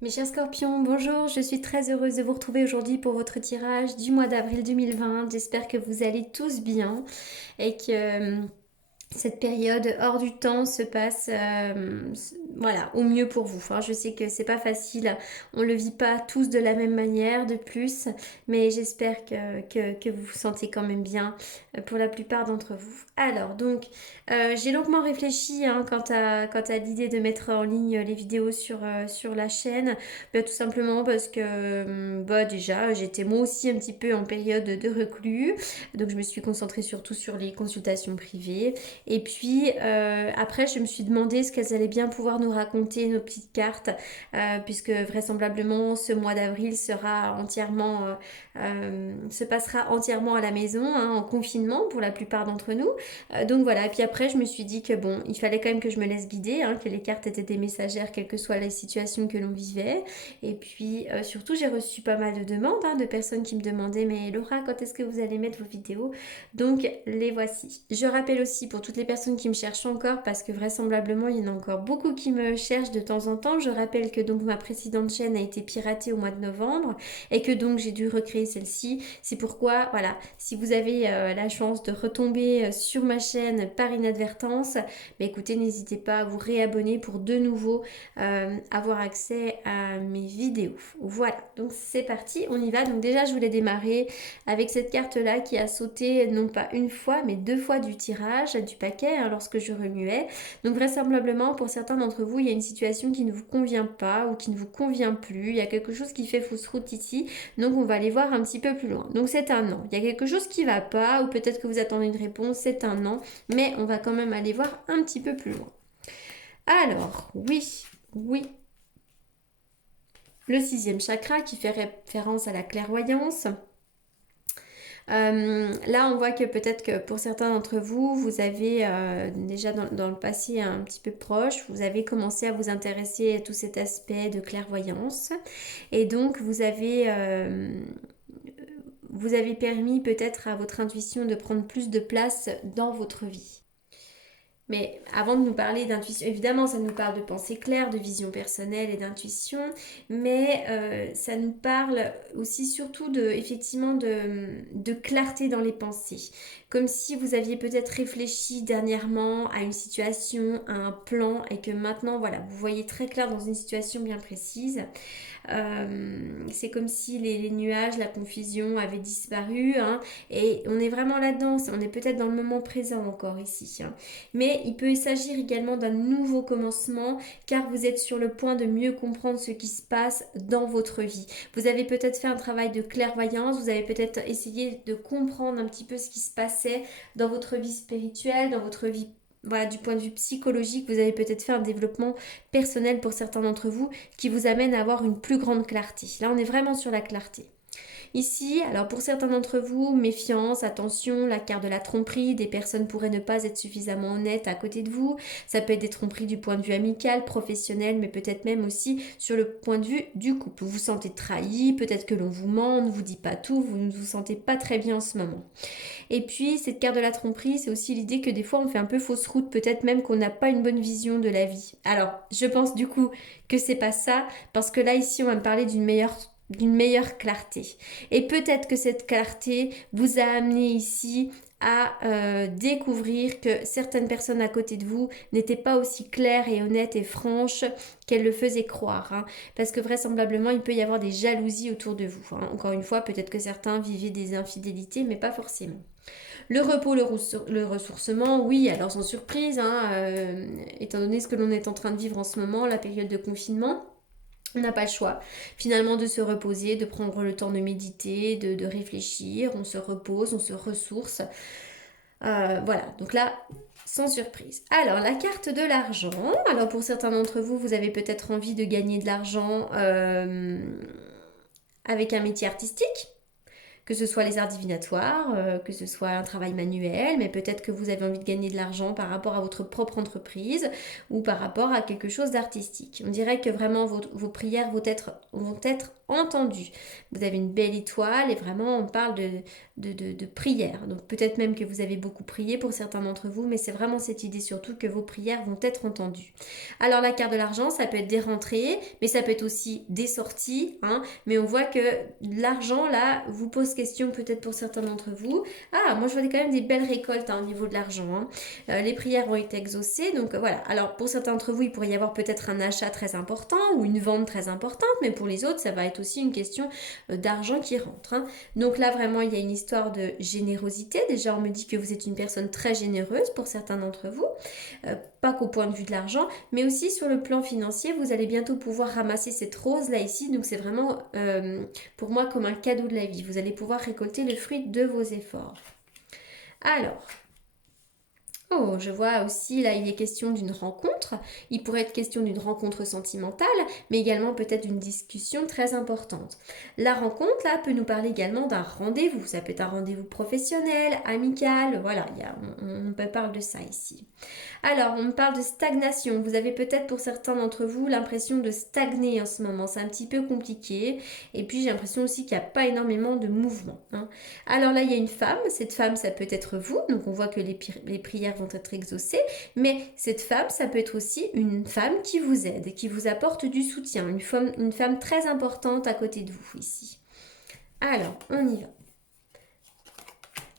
Mes chers scorpions, bonjour, je suis très heureuse de vous retrouver aujourd'hui pour votre tirage du mois d'avril 2020. J'espère que vous allez tous bien et que cette période hors du temps se passe voilà, au mieux pour vous. Hein. Je sais que c'est pas facile, on le vit pas tous de la même manière de plus, mais j'espère que vous vous sentez quand même bien pour la plupart d'entre vous. Alors, donc, j'ai longuement réfléchi quant à l'idée de mettre en ligne les vidéos sur la chaîne. Bah, tout simplement parce que bah, déjà, j'étais moi aussi un petit peu en période de reclus. Donc, je me suis concentrée surtout sur les consultations privées. Et puis après, je me suis demandé ce qu'elles allaient bien pouvoir nous raconter, nos petites cartes, puisque vraisemblablement ce mois d'avril sera entièrement, se passera entièrement à la maison, hein, en confinement pour la plupart d'entre nous. Donc voilà, et puis après, je me suis dit que bon, il fallait quand même que je me laisse guider, hein, que les cartes étaient des messagères, quelle que soit la situation que l'on vivait. Et puis surtout, j'ai reçu pas mal de demandes, hein, de personnes qui me demandaient, mais Laura, quand est-ce que vous allez mettre vos vidéos? Donc les voici. Je rappelle aussi pour toutes les personnes qui me cherchent encore, parce que vraisemblablement il y en a encore beaucoup qui me cherchent de temps en temps, je rappelle que donc ma précédente chaîne a été piratée au mois de novembre et que donc j'ai dû recréer celle-ci. C'est pourquoi, voilà, si vous avez la chance de retomber sur ma chaîne par inadvertance, bah, écoutez, n'hésitez pas à vous réabonner pour de nouveau avoir accès à mes vidéos. Voilà, donc c'est parti, on y va. Donc déjà je voulais démarrer avec cette carte-là qui a sauté non pas une fois, mais deux fois du tirage, du paquet, hein, lorsque je remuais. Donc vraisemblablement, pour certains d'entre vous, il y a une situation qui ne vous convient pas ou qui ne vous convient plus. Il y a quelque chose qui fait fausse route ici. Donc on va aller voir un petit peu plus loin. Donc c'est un non. Il y a quelque chose qui ne va pas, ou peut-être que vous attendez une réponse, c'est un non. Mais on va quand même aller voir un petit peu plus loin. Alors, oui, oui. Le sixième chakra qui fait référence à la clairvoyance. Là, on voit que peut-être que pour certains d'entre vous, vous avez déjà dans le passé un petit peu proche, vous avez commencé à vous intéresser à tout cet aspect de clairvoyance. Et donc, vous avez permis peut-être à votre intuition de prendre plus de place dans votre vie. Mais avant de nous parler d'intuition, évidemment, ça nous parle de pensée claire, de vision personnelle et d'intuition, mais ça nous parle aussi surtout effectivement de clarté dans les pensées. Comme si vous aviez peut-être réfléchi dernièrement à une situation, à un plan, et que maintenant, voilà, vous voyez très clair dans une situation bien précise. C'est comme si les nuages, la confusion avaient disparu, hein, et on est vraiment là-dedans, on est peut-être dans le moment présent encore ici. Hein. Mais il peut s'agir également d'un nouveau commencement car vous êtes sur le point de mieux comprendre ce qui se passe dans votre vie. Vous avez peut-être fait un travail de clairvoyance, vous avez peut-être essayé de comprendre un petit peu ce qui se passait dans votre vie spirituelle, dans votre vie, voilà, du point de vue psychologique, vous avez peut-être fait un développement personnel pour certains d'entre vous qui vous amène à avoir une plus grande clarté. Là, on est vraiment sur la clarté. Ici, alors pour certains d'entre vous, méfiance, attention, la carte de la tromperie, des personnes pourraient ne pas être suffisamment honnêtes à côté de vous. Ça peut être des tromperies du point de vue amical, professionnel, mais peut-être même aussi sur le point de vue du couple. Vous vous sentez trahi, peut-être que l'on vous ment, on ne vous dit pas tout, vous ne vous sentez pas très bien en ce moment. Et puis, cette carte de la tromperie, c'est aussi l'idée que des fois, on fait un peu fausse route, peut-être même qu'on n'a pas une bonne vision de la vie. Alors, je pense du coup que c'est pas ça, parce que là, ici, on va me parler d'une meilleure clarté. Et peut-être que cette clarté vous a amené ici à découvrir que certaines personnes à côté de vous n'étaient pas aussi claires et honnêtes et franches qu'elles le faisaient croire. Hein. Parce que vraisemblablement, il peut y avoir des jalousies autour de vous. Hein. Encore une fois, peut-être que certains vivaient des infidélités, mais pas forcément. Le repos, le ressourcement, oui, alors sans surprise, hein, étant donné ce que l'on est en train de vivre en ce moment, la période de confinement, on n'a pas le choix finalement de se reposer, de prendre le temps de méditer, de réfléchir, on se repose, on se ressource. Voilà, donc là, sans surprise. Alors, la carte de l'argent. Alors, pour certains d'entre vous, vous avez peut-être envie de gagner de l'argent avec un métier artistique que ce soit les arts divinatoires, que ce soit un travail manuel, mais peut-être que vous avez envie de gagner de l'argent par rapport à votre propre entreprise ou par rapport à quelque chose d'artistique. On dirait que vraiment vos prières vont être entendues. Vous avez une belle étoile et vraiment on parle de prière. Donc peut-être même que vous avez beaucoup prié pour certains d'entre vous, mais c'est vraiment cette idée surtout que vos prières vont être entendues. Alors la carte de l'argent, ça peut être des rentrées, mais ça peut être aussi des sorties, hein, mais on voit que l'argent là vous pose question peut-être pour certains d'entre vous. Ah, moi je vois quand même des belles récoltes au niveau de l'argent, hein. Les prières ont été exaucées, donc voilà. Alors pour certains d'entre vous, il pourrait y avoir peut-être un achat très important ou une vente très importante, mais pour les autres, ça va être aussi une question d'argent qui rentre, hein. Donc là vraiment, il y a une histoire de générosité. Déjà, on me dit que vous êtes une personne très généreuse pour certains d'entre vous, pas qu'au point de vue de l'argent, mais aussi sur le plan financier, vous allez bientôt pouvoir ramasser cette rose là ici, donc c'est vraiment pour moi comme un cadeau de la vie. Vous allez pouvoir récolter le fruit de vos efforts. Alors, oh, je vois aussi, là, il est question d'une rencontre. Il pourrait être question d'une rencontre sentimentale, mais également peut-être d'une discussion très importante. La rencontre, là, peut nous parler également d'un rendez-vous. Ça peut être un rendez-vous professionnel, amical, voilà, on parle de ça ici. Alors, on me parle de stagnation. Vous avez peut-être pour certains d'entre vous l'impression de stagner en ce moment. C'est un petit peu compliqué. Et puis, j'ai l'impression aussi qu'il n'y a pas énormément de mouvement, hein. Alors là, il y a une femme. Cette femme, ça peut être vous. Donc, on voit que les prières vont être exaucées. Mais cette femme, ça peut être aussi une femme qui vous aide, qui vous apporte du soutien. Une femme très importante à côté de vous ici. Alors, on y va.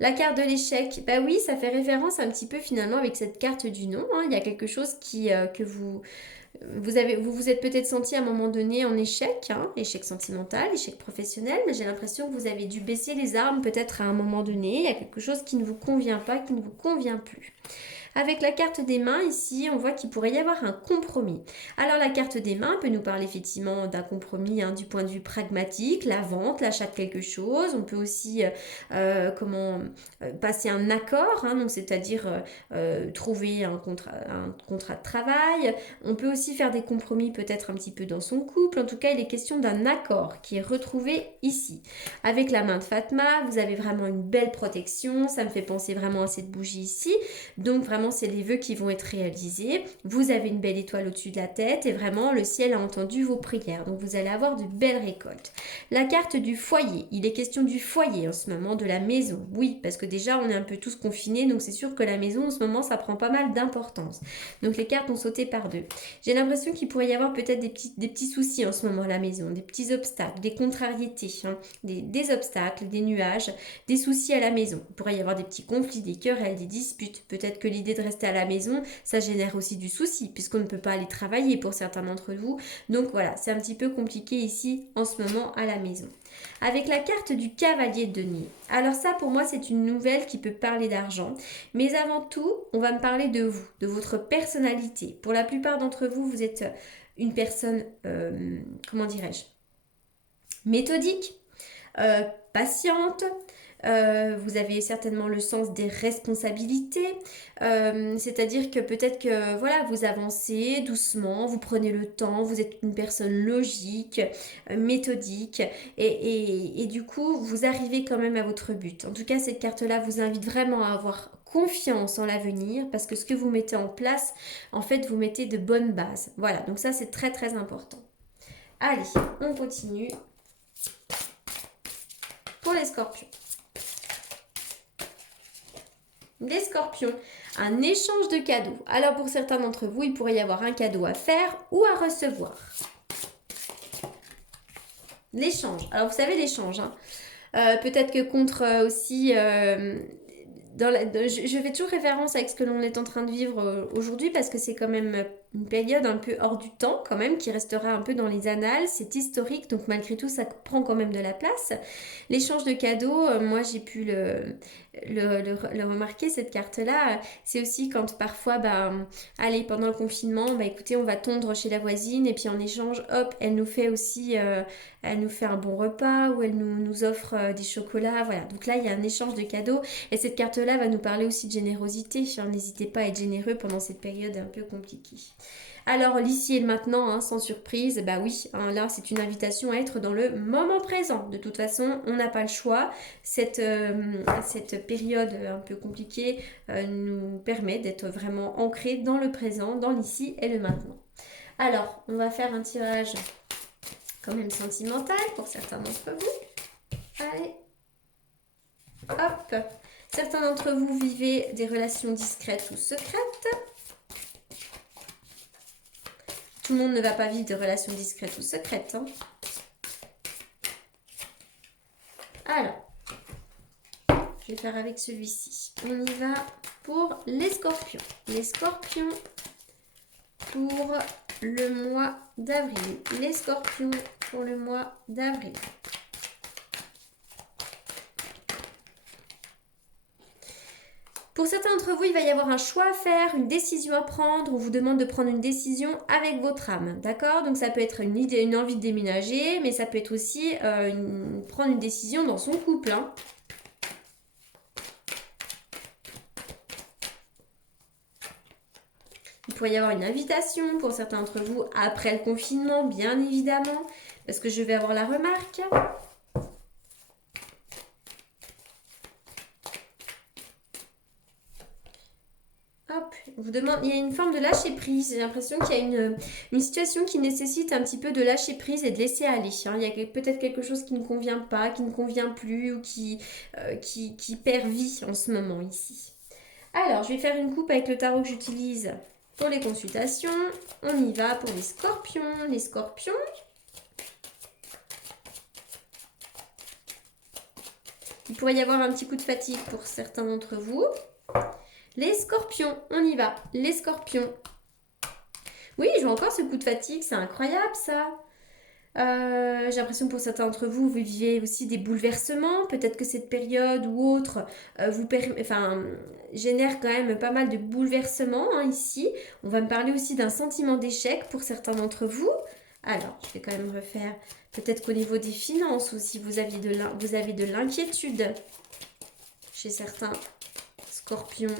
La carte de l'échec, bah oui, ça fait référence un petit peu finalement avec cette carte du non, hein. Il y a quelque chose que vous vous êtes peut-être senti à un moment donné en échec, hein, échec sentimental, échec professionnel, mais j'ai l'impression que vous avez dû baisser les armes peut-être à un moment donné. Il y a quelque chose qui ne vous convient pas, qui ne vous convient plus. Avec la carte des mains, ici, on voit qu'il pourrait y avoir un compromis. Alors la carte des mains peut nous parler effectivement d'un compromis, hein, du point de vue pragmatique, la vente, l'achat de quelque chose. On peut aussi passer un accord, hein, donc c'est-à-dire trouver un contrat de travail. On peut aussi faire des compromis peut-être un petit peu dans son couple. En tout cas, il est question d'un accord qui est retrouvé ici. Avec la main de Fatma, vous avez vraiment une belle protection. Ça me fait penser vraiment à cette bougie ici. Donc vraiment, c'est les vœux qui vont être réalisés. Vous avez une belle étoile au-dessus de la tête et vraiment, le ciel a entendu vos prières. Donc vous allez avoir de belles récoltes. La carte du foyer. Il est question du foyer en ce moment, de la maison. Oui, parce que déjà, on est un peu tous confinés. Donc c'est sûr que la maison, en ce moment, ça prend pas mal d'importance. Donc les cartes ont sauté par deux. J'ai l'impression qu'il pourrait y avoir peut-être des petits soucis en ce moment à la maison. Des petits obstacles, des contrariétés, hein, des obstacles, des nuages, des soucis à la maison. Il pourrait y avoir des petits conflits, des querelles, des disputes. Peut-être que l'idée de rester à la maison, ça génère aussi du souci, puisqu'on ne peut pas aller travailler pour certains d'entre vous. Donc voilà, c'est un petit peu compliqué ici en ce moment à la maison. Avec la carte du cavalier de denier. Alors ça, pour moi, c'est une nouvelle qui peut parler d'argent. Mais avant tout, on va me parler de vous, de votre personnalité. Pour la plupart d'entre vous, vous êtes une personne, comment dirais-je, méthodique, patiente. Vous avez certainement le sens des responsabilités, c'est-à-dire que peut-être que voilà, vous avancez doucement, vous prenez le temps, vous êtes une personne logique, méthodique, et du coup, vous arrivez quand même à votre but. En tout cas, cette carte-là vous invite vraiment à avoir confiance en l'avenir, parce que ce que vous mettez en place, en fait, vous mettez de bonnes bases. Voilà, donc ça, c'est très très important. Allez, on continue pour les scorpions. Les scorpions, un échange de cadeaux. Alors pour certains d'entre vous, il pourrait y avoir un cadeau à faire ou à recevoir. L'échange. Alors vous savez l'échange, hein. Peut-être que contre aussi... je fais toujours référence avec ce que l'on est en train de vivre aujourd'hui parce que c'est quand même une période un peu hors du temps quand même qui restera un peu dans les annales, c'est historique donc malgré tout ça prend quand même de la place. L'échange de cadeaux, moi j'ai pu le remarquer cette carte-là, c'est aussi quand parfois allez pendant le confinement, écoutez on va tondre chez la voisine et puis en échange hop elle nous fait aussi elle nous fait un bon repas ou elle nous offre des chocolats, voilà donc là il y a un échange de cadeaux et cette carte-là va nous parler aussi de générosité. N'hésitez pas à être généreux pendant cette période un peu compliquée. Alors l'ici et le maintenant, hein, sans surprise, bah oui, hein, là c'est une invitation à être dans le moment présent. De toute façon, on n'a pas le choix. Cette période un peu compliquée nous permet d'être vraiment ancré dans le présent, dans l'ici et le maintenant. Alors, on va faire un tirage quand même sentimental pour certains d'entre vous. Allez, hop. Certains d'entre vous vivez des relations discrètes ou secrètes. Tout le monde ne va pas vivre de relations discrètes ou secrètes. Hein. Alors, je vais faire avec celui-ci. On y va pour les scorpions. Les scorpions pour le mois d'avril. Les scorpions pour le mois d'avril. Pour certains d'entre vous, il va y avoir un choix à faire, une décision à prendre. On vous demande de prendre une décision avec votre âme, d'accord? Donc ça peut être une idée, une envie de déménager, mais ça peut être aussi prendre une décision dans son couple. Hein. Il pourrait y avoir une invitation pour certains d'entre vous après le confinement, bien évidemment, parce que je vais avoir la remarque. Hop, on vous demande, il y a une forme de lâcher prise. J'ai l'impression qu'il y a une situation qui nécessite un petit peu de lâcher prise et de laisser aller. Hein. Il y a peut-être quelque chose qui ne convient pas, qui ne convient plus ou qui perd vie en ce moment ici. Alors, je vais faire une coupe avec le tarot que j'utilise pour les consultations. On y va pour les scorpions. Les scorpions. Il pourrait y avoir un petit coup de fatigue pour certains d'entre vous. Les scorpions, on y va. Les scorpions. Oui, je vois encore ce coup de fatigue, c'est incroyable ça. J'ai l'impression que pour certains d'entre vous, vous vivez aussi des bouleversements. Peut-être que cette période ou autre génère quand même pas mal de bouleversements hein, ici. On va me parler aussi d'un sentiment d'échec pour certains d'entre vous. Alors, je vais quand même refaire. Peut-être qu'au niveau des finances aussi, vous avez de l'inquiétude chez certains scorpions.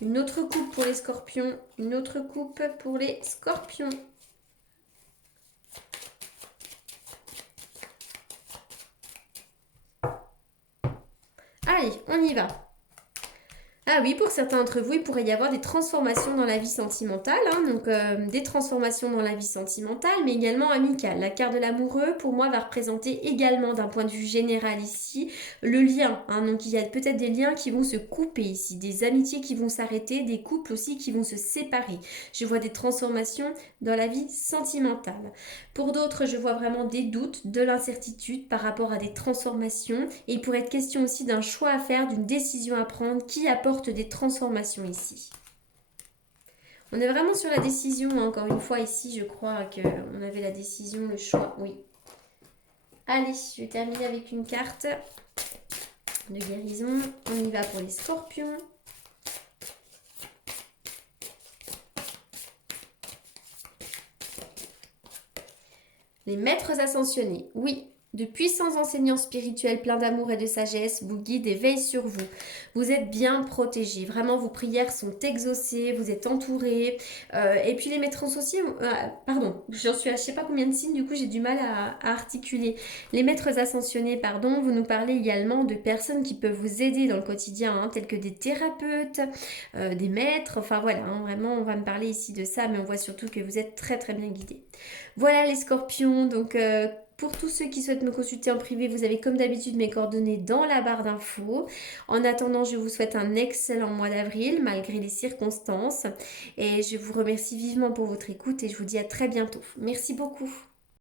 Une autre coupe pour les scorpions. Une autre coupe pour les scorpions. Allez, on y va. Ah oui, pour certains d'entre vous, il pourrait y avoir des transformations dans la vie sentimentale, hein, donc des transformations dans la vie sentimentale, mais également amicale. La carte de l'amoureux, pour moi, va représenter également, d'un point de vue général ici, le lien. Hein, donc il y a peut-être des liens qui vont se couper ici, des amitiés qui vont s'arrêter, des couples aussi qui vont se séparer. Je vois des transformations dans la vie sentimentale. Pour d'autres, je vois vraiment des doutes, de l'incertitude par rapport à des transformations. Et il pourrait être question aussi d'un choix à faire, d'une décision à prendre qui apporte des transformations ici. On est vraiment sur la décision, hein. Encore une fois ici, je crois qu'on avait la décision, le choix, oui. Allez, je vais terminer avec une carte de guérison. On y va pour les scorpions. Les maîtres ascensionnés, oui. De puissants enseignants spirituels pleins d'amour et de sagesse vous guident et veillent sur vous. Vous êtes bien protégés. Vraiment, vos prières sont exaucées. Vous êtes entourés. Et puis les maîtres associés... pardon, j'en suis à je sais pas combien de signes. Du coup, j'ai du mal à articuler. Les maîtres ascensionnés, pardon, vous nous parlez également de personnes qui peuvent vous aider dans le quotidien, hein, tels que des thérapeutes, des maîtres. Enfin voilà, hein, vraiment, on va me parler ici de ça. Mais on voit surtout que vous êtes très très bien guidés. Voilà les scorpions, donc... pour tous ceux qui souhaitent me consulter en privé, vous avez comme d'habitude mes coordonnées dans la barre d'infos. En attendant, je vous souhaite un excellent mois d'avril malgré les circonstances. Et je vous remercie vivement pour votre écoute et je vous dis à très bientôt. Merci beaucoup.